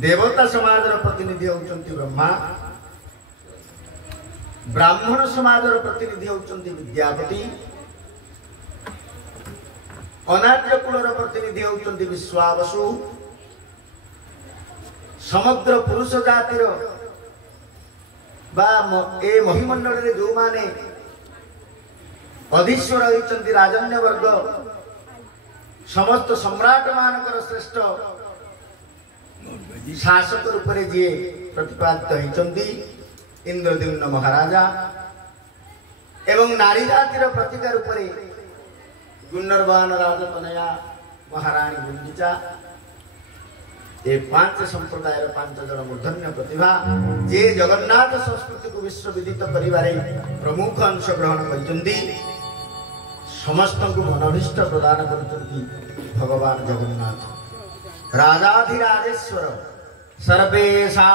देवता समाज प्रतिनिधि होचंती ब्रह्मा, ब्राह्मण समाज प्रतिनिधि होचंती विद्यापति, अनार्य कुलर प्रतिनिधि होचंती विश्वावसु, समग्र पुरुष जातिर बा ए महिमंडल रे जो माने अधीश्वर होचंती राजन्य वर्ग, समस्त सम्राट मानकर श्रेष्ठ शासक रूप में जी प्रतिपादित होती इंद्रद्युम्न महाराजा एवं नारी जातिर प्रतीक रूप में गुन्नरवान राजतनया महाराणी गुंडिचा, ये 5 संप्रदाय 5 जन मूर्धन्य प्रतिभा जे जगन्नाथ संस्कृति को विश्वविदित करिबारे प्रमुख अंश ग्रहण करचंदी, समस्त को मनोभिष्ट प्रदान करचंदी भगवान जगन्नाथ राजाधिराजेश्वर सर्वेषां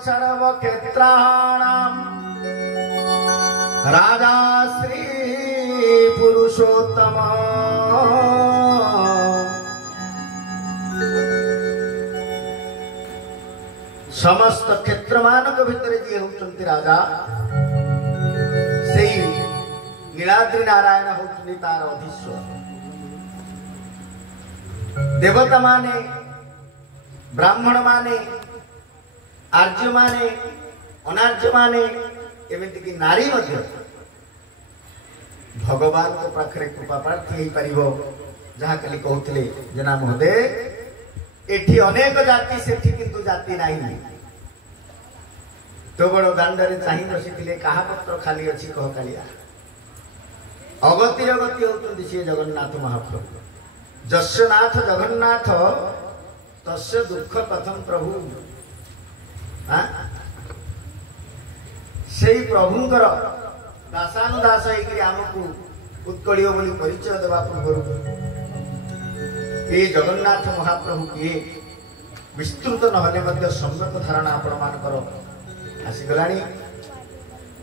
सर्वक्षेत्राणां राजा श्री पुरुषोत्तम समस्त क्षेत्र मानक भितर जी होचंती राजा से नीलाद्रि नारायण होचंती तार अधीश्वर। देवता माने, ब्राह्मण माने, आर्य माने, अनार्य माने, एमती कि नारी मध्य भगवान को पाखरे कृपा प्रार्थी हो पारिबो। जहाँ कली कहते जना महोदय एठी अनेक जाति सेठी किंतु जाति नहीं, तो बड़ दांडरे चाहि बसिथिले काहा पत्र खाली अछि कह कालिया। अगति अगति होचंती से जगन्नाथ महाप्रभु। जस्य नाथ जगन्नाथ तस्य दुख कथम प्रभु। से प्रभुंकर दासानुदास होकर आमको उत्कड़ीय बोली परिचय देवा पूर्व ये जगन्नाथ महाप्रभु किए विस्तृत नहले मध्य सम्यक धारणा आपण मानकर आसीगलानी।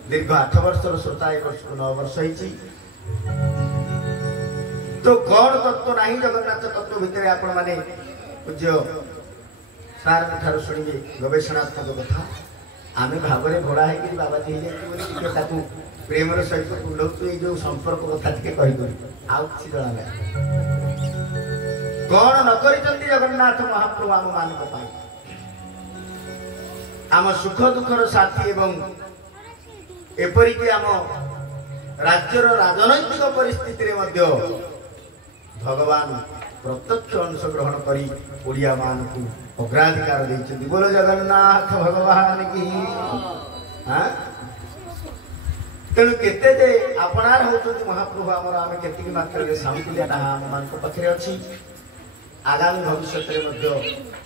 दीर्घ 8 वर्षर श्रोता 1 वर्ष को 9 वर्ष होइछि। तो कौन तत्व नहीं जगन्नाथ तत्व भितर आपण माने पूज्य सार ठार शुणिबे गवेषणात्मक कथा। आमे भावरे भोड़ा है कि बाबा जी प्रेमर सहित बुलाऊ ये जो संपर्क कथा टे कही आउ कि जना ना कौन न करिसंती जगन्नाथ महाप्रभु आम मान आम सुख दुखर साथी एवं एपरिक आम राज्यर राजनैतिक परिस्थिति रे मध्य भगवान प्रत्यक्ष अंश ग्रहण करी ओडिया मान को अग्राधिकार देइछन्ति। बोलो जगन्नाथ भगवान की। हां तेणु केते जे अपनार होचन्ति महाप्रभु आमर आमे केतिक मात्र रे सामिलियाटा हम मान को पखरे अछि। आगामी भविष्य रे मध्य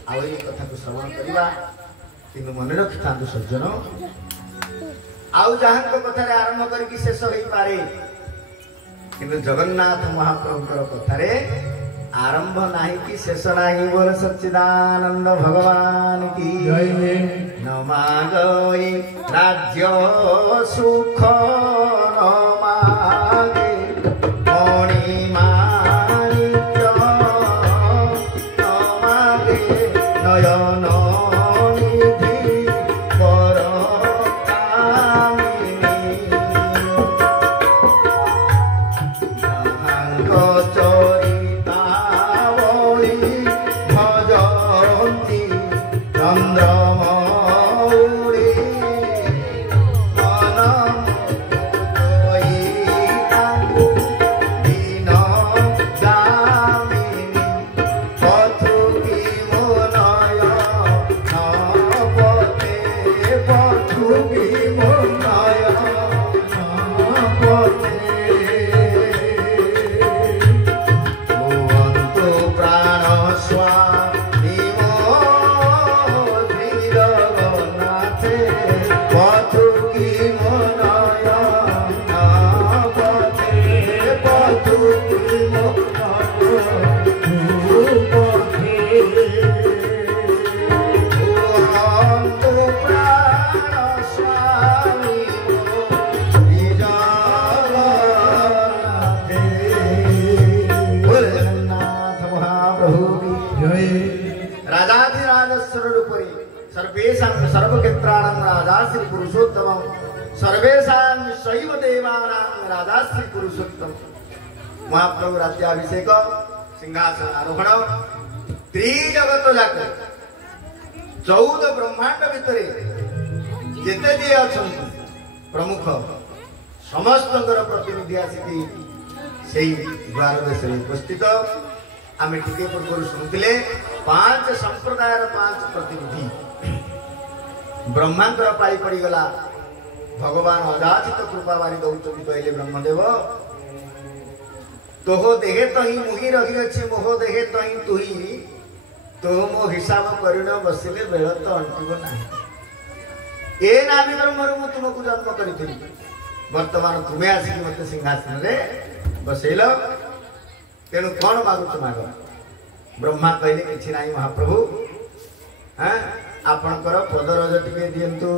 आवई कथा को श्रवण करिबा किंतु मन रखिथांतु सज्जन आउ जहां को कथा रे आरंभ करी कि शेष होई पारे किंतु जगन्नाथ महाप्रभुकर कथा रे आरंभ नहीं कि शेष नहीं। बोल सच्चिदानंद भगवान की जय। न मागई राज्य सुख न मागे मणि माणिक्य न मागे नयन निधि पर कामिनी नाहंग चरिता भजन्ति चंद्रमौळी प्राण स्वामी राजस्वर रूपरे सर्वेषां सर्वक्षेत्राणां राजा श्री पुरुषोत्तम सर्वेषां शैव देवानां राजा श्री पुरुषोत्तम महाप्रभु राज्याभिषेक सिंहासन आरोहण त्रिजगत जाक 14 ब्रह्मांड भितर जेते जी अछंती प्रमुख समस्त प्रतिनिधि आसिकी से द्वार देश उपस्थित आम टिके पूर्व शुणुले 5 संप्रदायर 5 प्रतिनिधि ब्रह्मांतर पाई पड़गला भगवान अजाचित कृपा बारी दौरान कहले ब्रह्मदेव तोह देहे तो ही मुही रही अच्छे मोह देहे तो ही तुही तो मो हिसाब करिण बसिले बेल तो अंटिब ना ए नामी ब्रह्म मु तुमको जन्म करी वर्तमान तुम्हें आसिक मत सिंहासन रे बसैल तेणु कौन मागुच माग ब्रह्मा कहले किछि नाही महाप्रभु हाँ आपणकर पदरज टिके दियंतु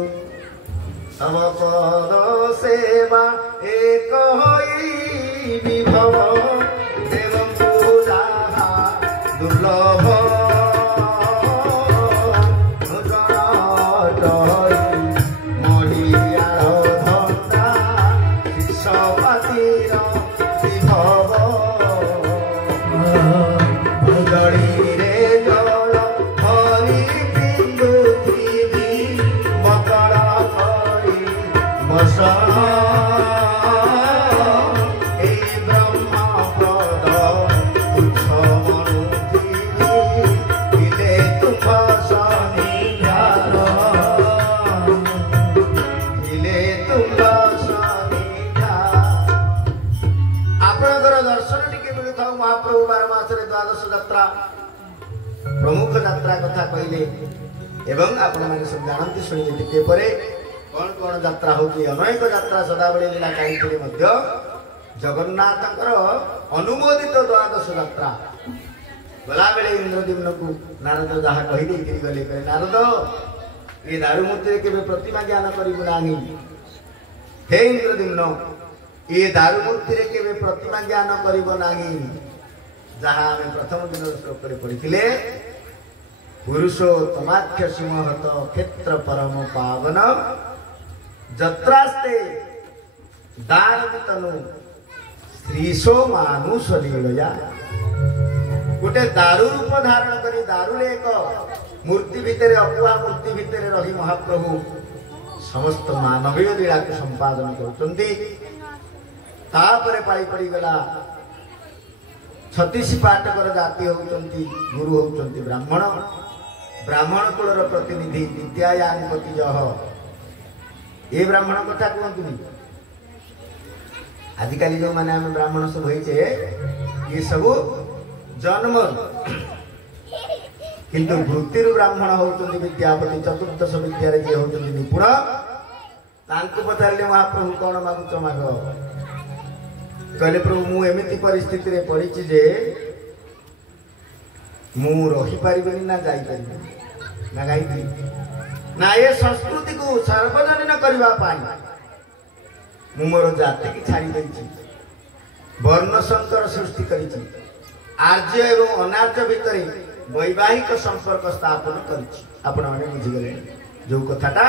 तव पद सेवा एक होई विभव एवं पूजा दुर्लभ प्रमुख यात्रा कथा कहले एवं आपण माने सब जानନ୍ତି सुनिले टिके परे कौन कौन यात्रा होती अनेक यात्रा सदाबली लीला काहीथिले मध्य जगन्नाथकर अनुमोदित द्वादश यात्रा गला बेले इंद्रद्युम्न को नारद जहा कहि देई गले कहे नारद ये दारुमूर्ति केबे प्रतिमा ज्ञान करिबु नाही हे इंद्रद्युम्न ये दारुमूर्ति रे केबे प्रतिमा ज्ञान करिबो नाही जहाँ आम प्रथम दिन श्लोक पढ़ी पुरुषोत्तमाख्य सिंहत क्षेत्र परम पावन जत्रास्ते दारुतनु श्रीशो मानुष लीलया गोटे दारु रूप धारण करी दारु एक मूर्ति भितर अपुआ मूर्ति भितर रही महाप्रभु समस्त मानवीय लीला को संपादन कर पाई पड़ी गला 36 पाटकर जाति होउचंती गुरु होउचंती ब्राह्मण ब्राह्मण कुलर प्रतिनिधि विद्यायानपति जह ये ब्राह्मण कथा कहतुनी आजिकल जो माने हम ब्राह्मण सब होइछे ये सब जन्म किंतु वृत्तिर ब्राह्मण होउचंती विद्यापति चतुर्दश विद्यारे जे होउचंती निपुण तांको पचारले महाप्रभु कोन मागुच माग कहले प्रभु मु एमिति परिस्थिति रे पड़ी जे मु रही पारिबनी ना जाई पारिबनी ना गाई ना ये संस्कृति को सार्वजनीन करबा पाई मु मोर जाति की छाड़ी देछि वर्ण संकर सृष्टि करिछि आर्य एवं अनार्य भितरे वैवाहिक संपर्क स्थापन करिछि आपण माने बुझि गेले जो कथाटा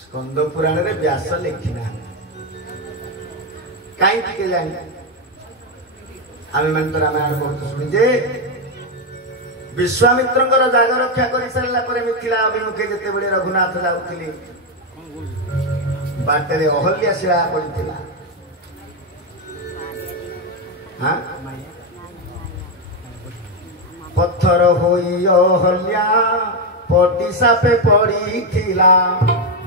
स्कंद पुराण रे व्यास लिखिना कहीं के जाए आम मन रामायण बहुत शुणीजे विश्वामित्र जाग रक्षा कर सारा मिथिला अभिमुखे जिते बड़े रघुनाथ जाऊे बाटर अहल्या शिला पड़ा पत्थर होई अहल्या पटी सापे पड़ी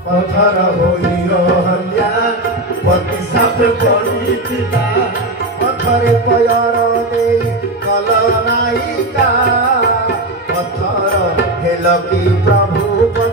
पत्थर होई अहल्या पति साप पड़ी पत्थर पयर